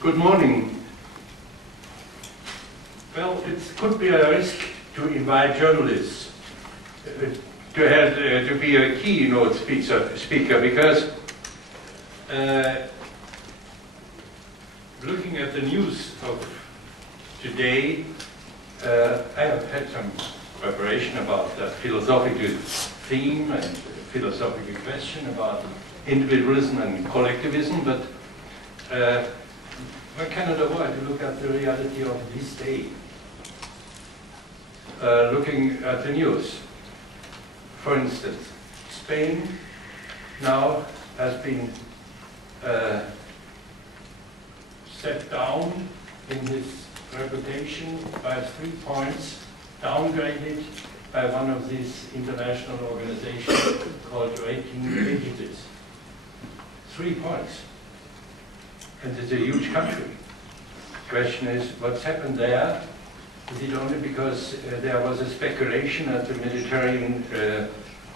Good morning. Well, it could be a risk to invite journalists to be a keynote speaker because looking at the news of today, I have had some preparation about that philosophical theme and philosophical question about individualism and collectivism, but one cannot avoid to look at the reality of this day. Looking at the news, for instance, Spain now has been set down in his reputation by 3 points, downgraded by one of these international organizations called rating agencies. 3 points. And it's a huge country. The question is, what's happened there? Is it only because there was a speculation at the Mediterranean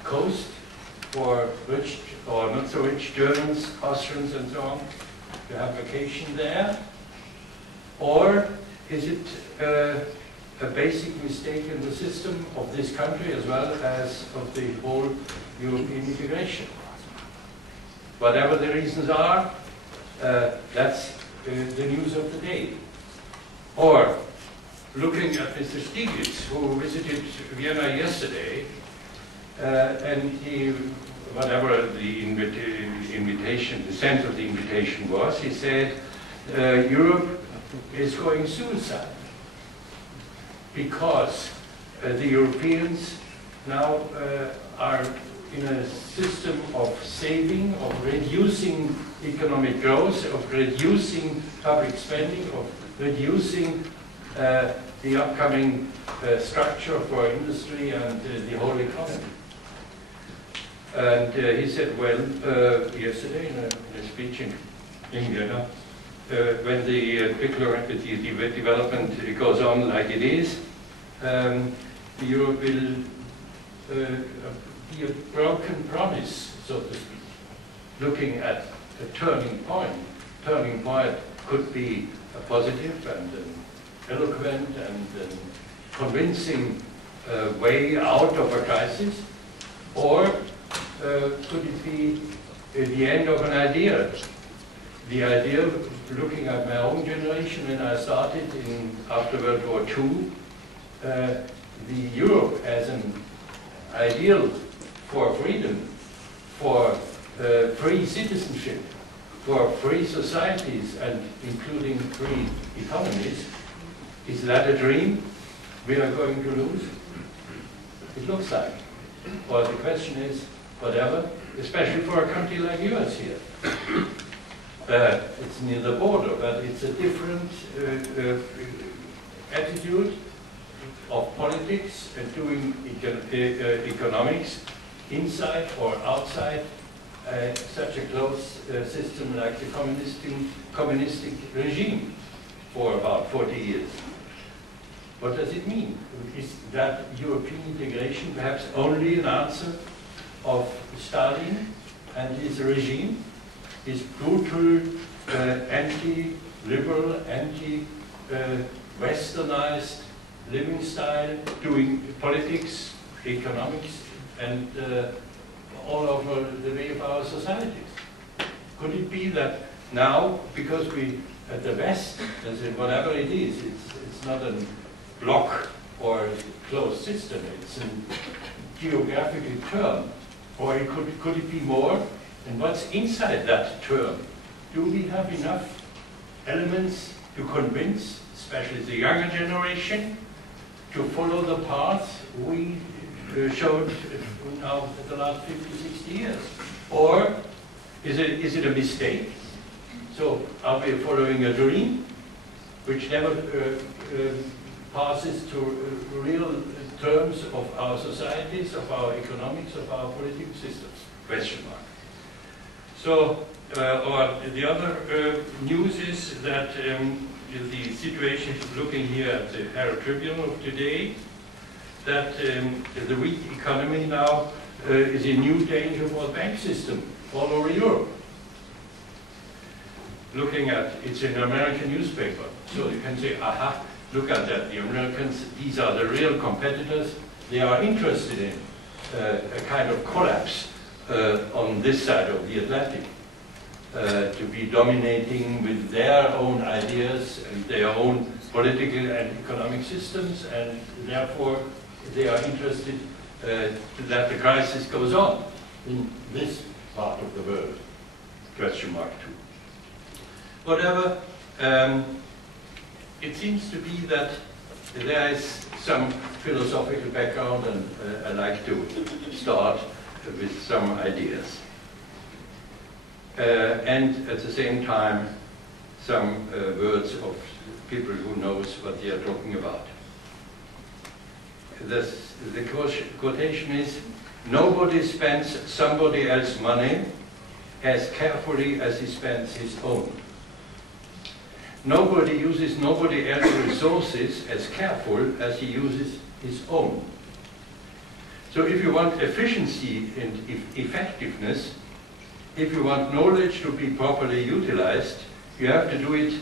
coast for rich or not so rich Germans, Austrians and so on to have vacation there? Or is it a basic mistake in the system of this country as well as of the whole European integration? Whatever the reasons are, that's the news of the day. Or looking at Mr. Stiglitz, who visited Vienna yesterday, and he, whatever the invitation, the sense of the invitation was, he said, Europe is going suicide because the Europeans now are in a system of saving, of reducing economic growth, of reducing public spending, of reducing the upcoming structure for industry and the whole economy. And he said, well, yesterday in a speech in Vienna, when the development goes on like it is, Europe will be a broken promise, so to speak. Looking at a turning point. Turning point could be a positive and an eloquent and convincing way out of a crisis, or could it be the end of an idea? The idea, looking at my own generation when I started after World War II, the Europe as an ideal for freedom, for free citizenship, for free societies and including free economies. Is that a dream we are going to lose? It looks like. Well, the question is, whatever, especially for a country like yours here. It's near the border, but it's a different attitude of politics and doing economics inside or outside such a close system like the communistic regime for about 40 years. What does it mean? Is that European integration perhaps only an answer of Stalin and his regime, his brutal, anti-liberal, anti-westernized living style, doing politics, economics, and all over the way of our societies? Could it be that now, because we, at the West, as in whatever it is, it's not a block or a closed system, it's a geographical term, or could it be more? And what's inside that term? Do we have enough elements to convince, especially the younger generation, to follow the path we showed now for the last 50, 60 years? Or is it a mistake? So are we following a dream which never passes to real terms of our societies, of our economics, of our political systems? Question mark. So, or the other news is that the situation, looking here at the Herald Tribune of today, that the weak economy now is a new danger for the bank system all over Europe. looking at, it's an American newspaper, so you can say, aha, look at that, the Americans, these are the real competitors, they are interested in a kind of collapse on this side of the Atlantic, to be dominating with their own ideas and their own political and economic systems, and therefore they are interested that the crisis goes on in this part of the world, question mark 2. Whatever, it seems to be that there is some philosophical background, and I'd like to start with some ideas. And at the same time, some words of people who knows what they are talking about. The quotation is, nobody spends somebody else's money as carefully as he spends his own. Nobody uses nobody else's resources as careful as he uses his own. So if you want efficiency and effectiveness, if you want knowledge to be properly utilized, you have to do it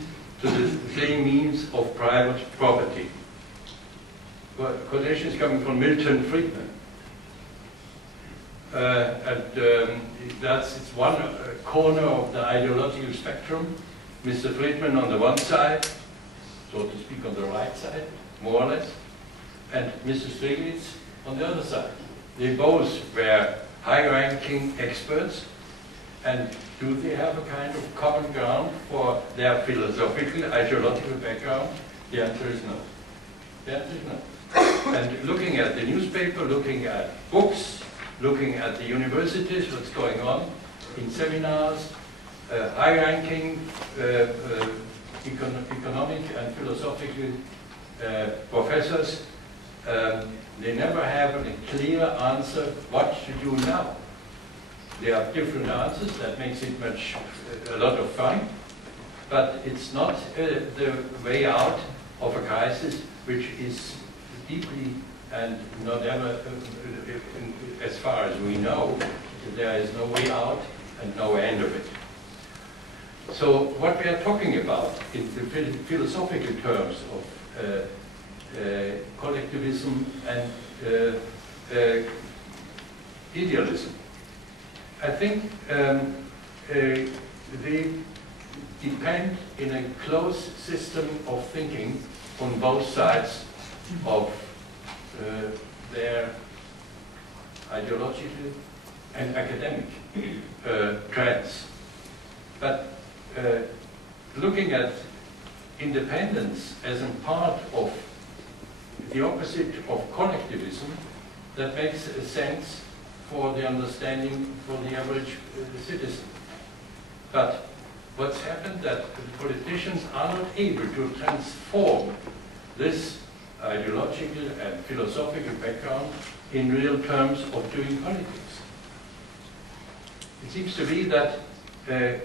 to the same means of private property. Well, quotation is coming from Milton Friedman. That's one corner of the ideological spectrum. Mr. Friedman on the one side, so to speak on the right side, more or less, and Mr. Stiglitz on the other side. They both were high-ranking experts, and do they have a kind of common ground for their philosophical, ideological background? The answer is no. The answer is no. And looking at the newspaper, looking at books, looking at the universities, what's going on in seminars, high-ranking economic and philosophical professors, they never have a clear answer what to do now. They have different answers, that makes it a lot of fun, but it's not the way out of a crisis which is deeply and not ever, as far as we know, there is no way out and no end of it. So what we are talking about in the philosophical terms of collectivism and idealism, I think they depend in a close system of thinking on both sides of their ideological and academic trends. But looking at independence as a part of the opposite of collectivism, that makes sense for the understanding for the average citizen. But what's happened that politicians are not able to transform this ideological and philosophical background in real terms of doing politics. It seems to be that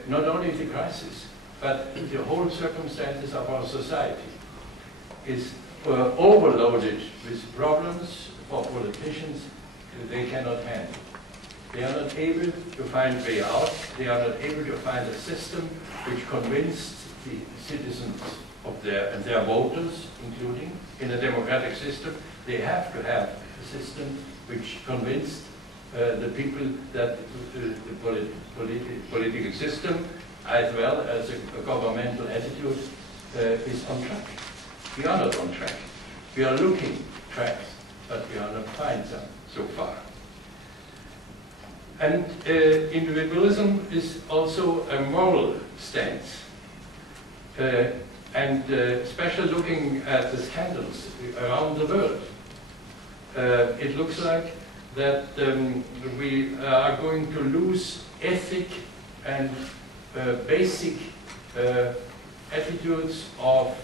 not only the crisis, but the whole circumstances of our society is overloaded with problems for politicians they cannot handle. They are not able to find a way out. They are not able to find a system which convinced the citizens of their voters, including in a democratic system. They have to have a system which convinced the people that the political system, as well as a governmental attitude, is on track. We are not on track. We are looking tracks, but we are not finding them so far. And individualism is also a moral stance. And especially looking at the scandals around the world, it looks like that we are going to lose ethic and basic attitudes of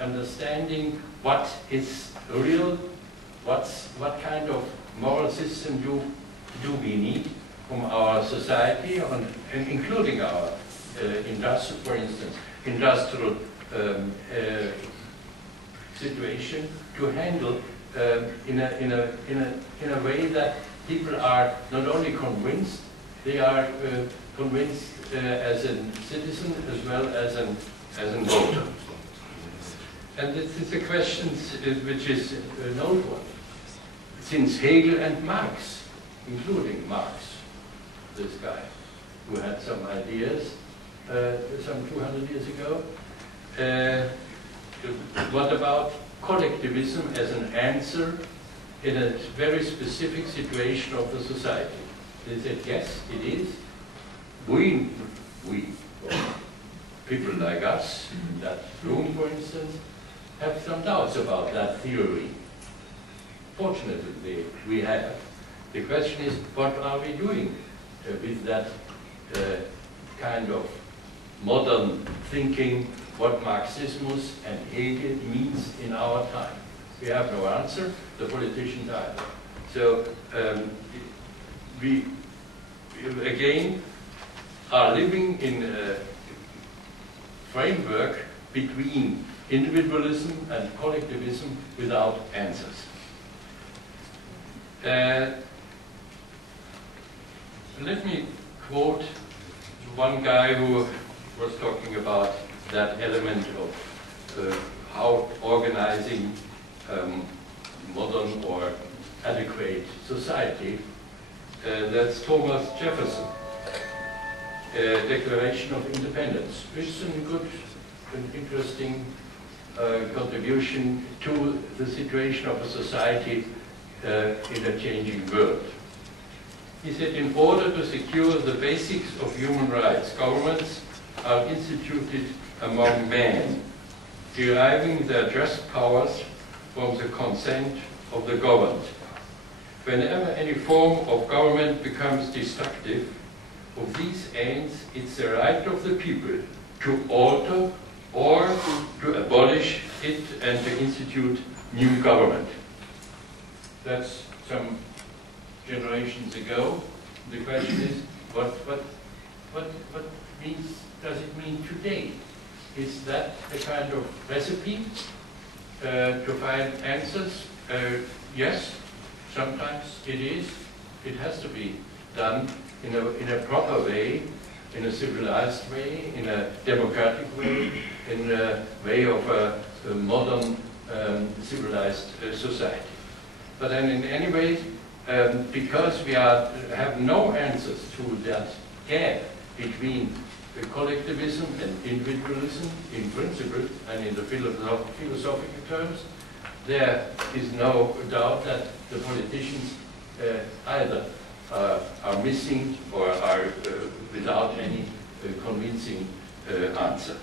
understanding what is real, what kind of moral system do we need from our society, and including our for instance, industrial situation, to handle in a way that people are not only convinced They are convinced as a citizen as well as a voter. And this is a question which is an old one. Since Hegel and Marx, including Marx, this guy, who had some ideas some 200 years ago. What about collectivism as an answer in a very specific situation of the society? They said, yes, it is. We, people like us, in that room, for instance, have some doubts about that theory. Fortunately, we have. The question is, what are we doing with that kind of modern thinking, what Marxismus and Hegel means in our time? We have no answer, the politicians either. So we, again, are living in a framework between individualism and collectivism without answers. Let me quote one guy who was talking about that element of how organizing modern or adequate society. That's Thomas Jefferson, Declaration of Independence, which is a good and interesting contribution to the situation of a society in a changing world. He said, in order to secure the basics of human rights, governments are instituted among men, deriving their just powers from the consent of the governed. Whenever any form of government becomes destructive of these ends, it's the right of the people to alter or to abolish it and to institute new government. That's some generations ago. The question is, what does it mean today? Is that the kind of recipe to find answers? Yes, sometimes it is. It has to be done in a proper way, in a civilized way, in a democratic way, in a way of a modern civilized society. But then in any way, because we have no answers to that gap between the collectivism and individualism in principle and in the philosophical terms, there is no doubt that the politicians either are missing or are without any convincing answer.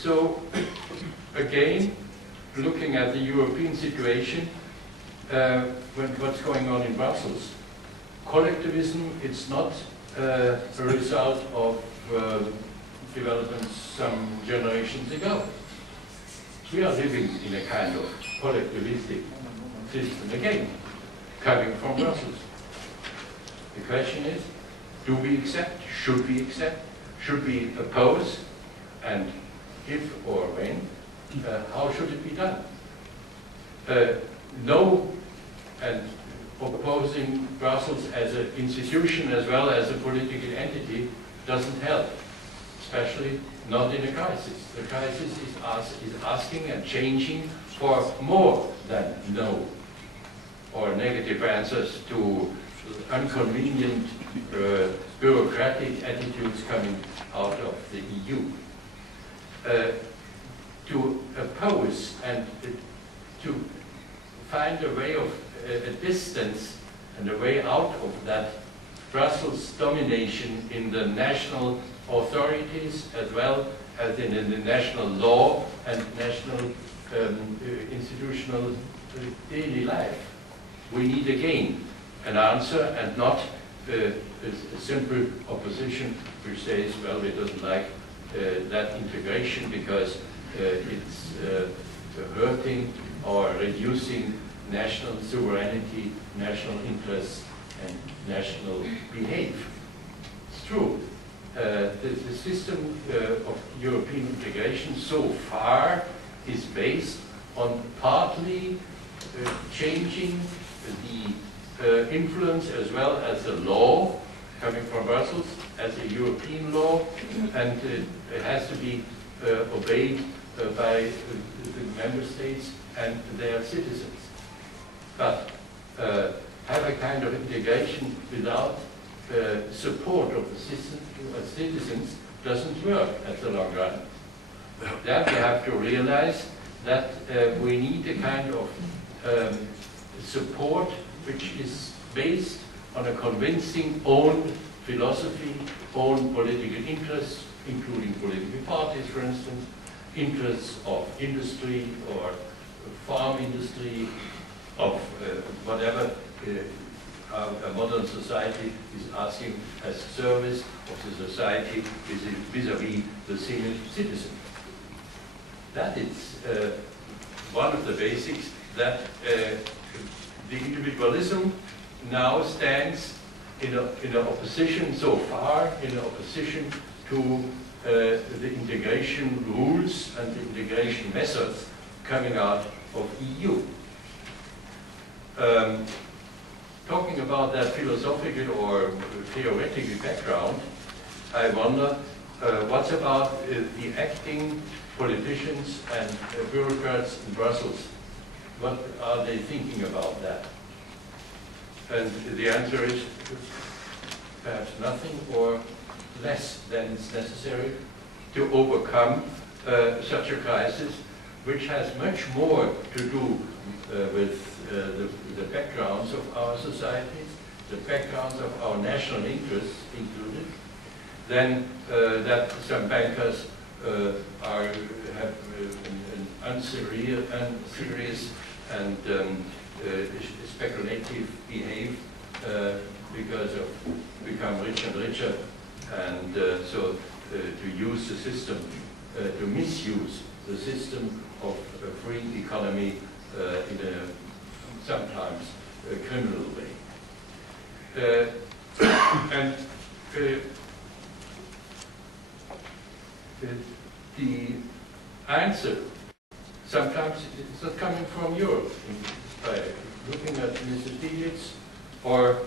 So, again, looking at the European situation, what's going on in Brussels, collectivism, it's not a result of developments some generations ago. We are living in a kind of collectivistic system again, coming from Brussels. The question is, do we accept, should we oppose, and if or when, how should it be done? No, and opposing Brussels as an institution as well as a political entity doesn't help, especially not in a crisis. The crisis is asking and changing for more than no or negative answers to inconvenient bureaucratic attitudes coming out of the EU. To oppose and to find a way of a distance and a way out of that Brussels domination in the national authorities as well as in the national law and national institutional daily life. We need again an answer and not a simple opposition which says, well, it doesn't like that integration because it's hurting or reducing national sovereignty, national interests, and national behavior. It's true. The system of European integration so far is based on partly changing the influence as well as the law coming from Brussels as a European law, and it has to be obeyed by the member states and their citizens. But have a kind of integration without support of the citizens doesn't work at the long run. That we have to realize that we need a kind of support which is based on a convincing own philosophy, own political interests, including political parties, for instance, interests of industry or farm industry, of whatever a modern society is asking as service of the society vis-à-vis the single citizen. That is one of the basics that the individualism now stands in a opposition, so far, in opposition to the integration rules and the integration methods coming out of EU. Talking about that philosophical or theoretical background, I wonder what's about the acting politicians and bureaucrats in Brussels? What are they thinking about that? And the answer is perhaps nothing or less than is necessary to overcome such a crisis, which has much more to do with the backgrounds of our societies, the backgrounds of our national interests included, than that some bankers have an unserious and speculative behave because of become richer and richer, and so to use the system, to misuse the system of a free economy in a sometimes criminal way. And the answer sometimes it's not coming from Europe. By looking at Mr. Stiglitz or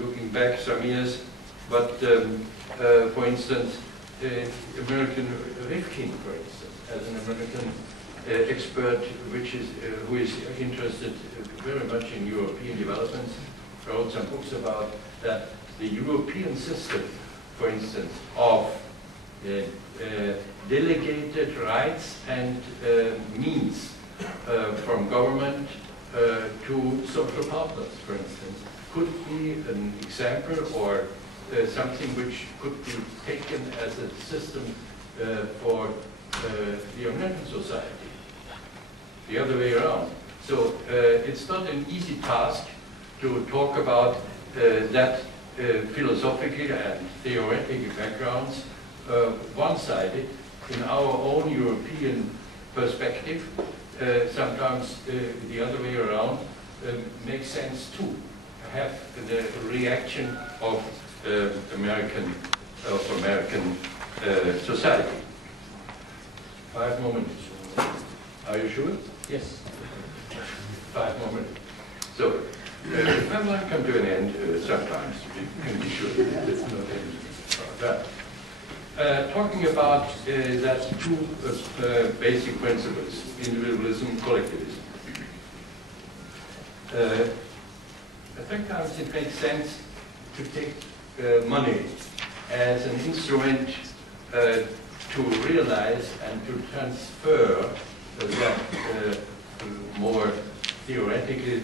looking back some years, but for instance, American Rifkin, for instance, as an American expert who is interested very much in European developments, wrote some books about that the European system, for instance, of delegated rights and means from government to social partners, for instance, could be an example or something which could be taken as a system for the American society. The other way around. So it's not an easy task to talk about that philosophical and theoretical backgrounds one-sided in our own European perspective. Sometimes the other way around makes sense too. Have the reaction of American society. 5 more minutes. Are you sure? Yes. 5 more minutes. So, my mind come to an end sometimes. You can be sure it's not end about that. Talking about that two basic principles, individualism, collectivism. Sometimes it makes sense to take money as an instrument to realize and to transfer that more theoretical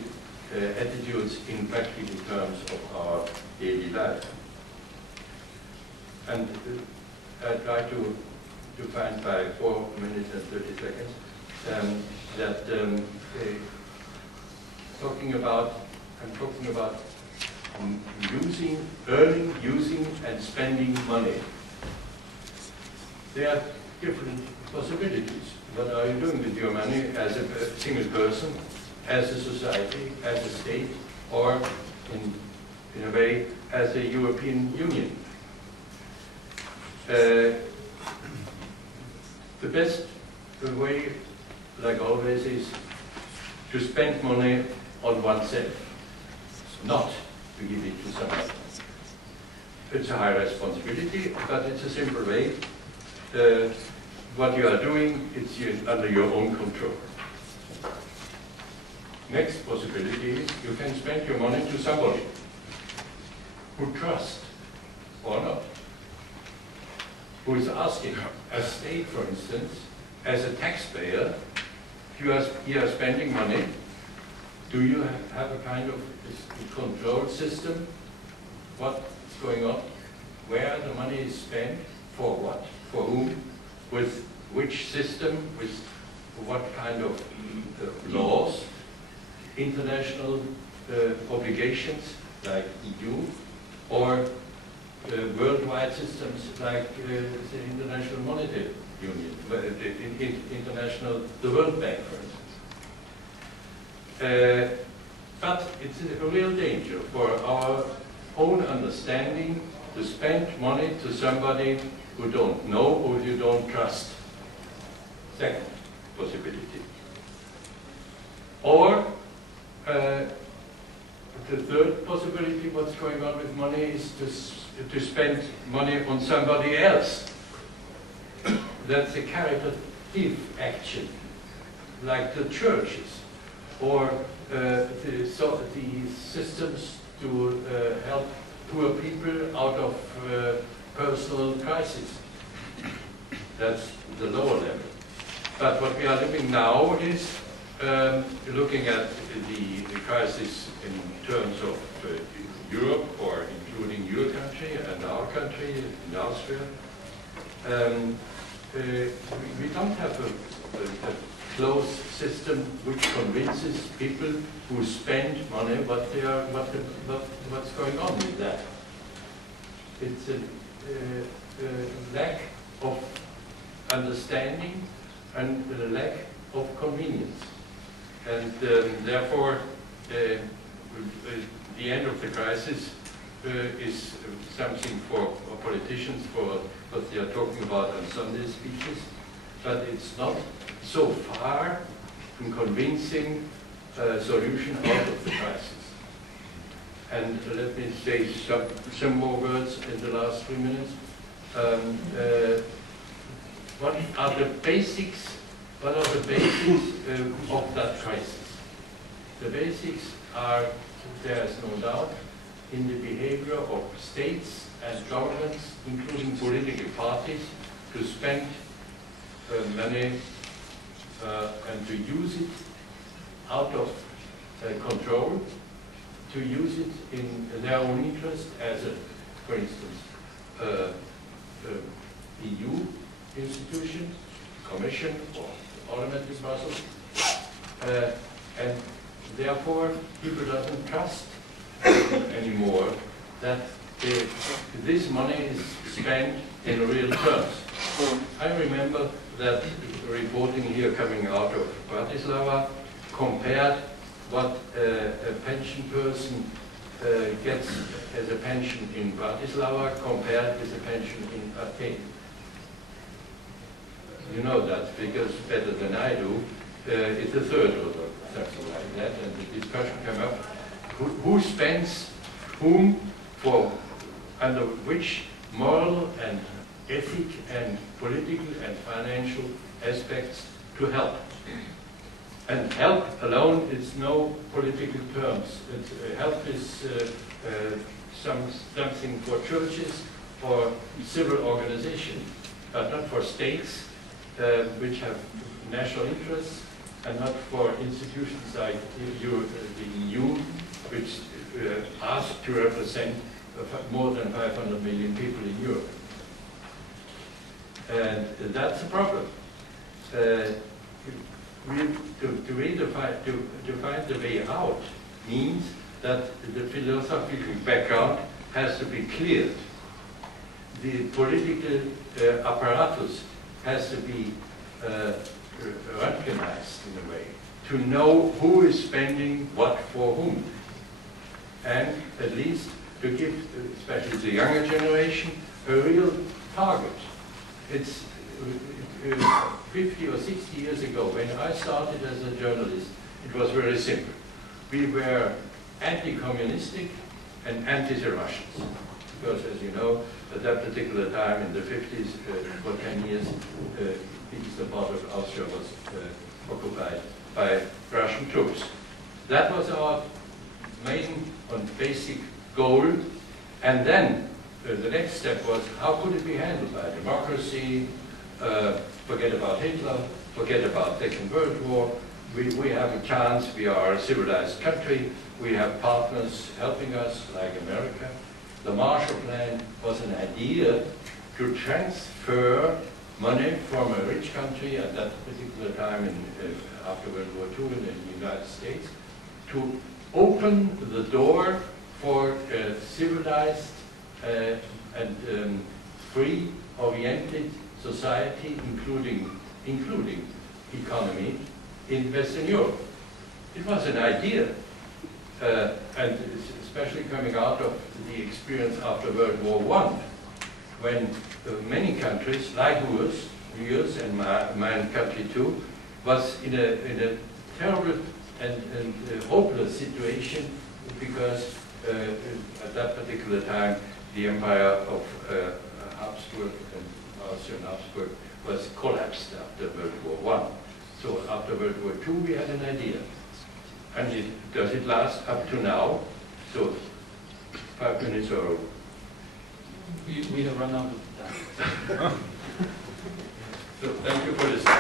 attitudes in practical terms of our daily life. And I try to find by 4 minutes and 30 seconds that I'm talking about earning, using, and spending money. There are different possibilities. What are you doing with your money as a single person, as a society, as a state, or in a way as a European Union? The best way, like always, is to spend money on oneself. not to give it to somebody. It's a high responsibility, but it's a simple way. What you are doing, it's under your own control. Next possibility is you can spend your money to somebody who trusts or not, who is asking. A state, for instance, as a taxpayer, you are spending money. Do you have a kind of control system? What is going on? Where the money is spent? For what? For whom? With which system? With what kind of laws? International obligations like EU, or worldwide systems like the International Monetary Union, the World Bank, for instance. But it's a real danger for our own understanding to spend money to somebody who don't know or you don't trust. Second possibility. Or the third possibility, what's going on with money, is to spend money on somebody else. That's a caritative action, like the churches, or the systems to help poor people out of personal crisis. That's the lower level. But what we are living now is looking at the crisis in terms of Europe, or including your country and our country in Austria. We don't have a closed system which convinces people who spend money what's going on with that. It's a lack of understanding and a lack of convenience. And therefore, the end of the crisis is something for politicians, for what they are talking about on Sunday speeches, but it's not so far in convincing a solution out of the crisis. And let me say some more words in the last 3 minutes. What are the basics of that crisis? The basics are, there is no doubt, in the behavior of states and governments, including political parties, to spend money and to use it out of control, to use it in their own interest, as a, for instance, EU institution, Commission, or Parliament in Brussels, and therefore people doesn't trust anymore that this money is spent in real terms. I remember that reporting here coming out of Bratislava compared what a pension person gets as a pension in Bratislava compared with a pension in Athens. You know that because better than I do. It's a third or something like that, and the discussion came up. Who spends whom for under which moral and ethic and political and financial aspects to help. And help alone is no political terms. Help is something for churches or civil organizations, but not for states which have national interests, and not for institutions like the EU, which ask to represent more than 500 million people in Europe. And that's a problem. To find the way out means that the philosophical background has to be cleared. The political apparatus has to be recognized in a way, to know who is spending what for whom, and at least to give, especially the younger generation, a real target. It's 50 or 60 years ago, when I started as a journalist, it was very simple. We were anti-communistic and anti-Russians. Because, as you know, at that particular time in the 50s, for 10 years, the eastern part of Austria was occupied by Russian troops. That was our main and basic goal. And then the next step was, how could it be handled by democracy? Forget about Hitler, forget about the Second World War. We have a chance, we are a civilized country, we have partners helping us, like America. The Marshall Plan was an idea to transfer money from a rich country at that particular time after World War II in the United States to open the door for a civilized and free-oriented society, including economy in Western Europe. It was an idea, and especially coming out of the experience after World War I, when many countries, like yours and my country too, was in a terrible and hopeless situation because at that particular time the empire of Habsburg and Austrian Habsburg was collapsed after World War I. So after World War II we had an idea. And does it last up to now? So 5 minutes or over. We have run out of time. So thank you for listening.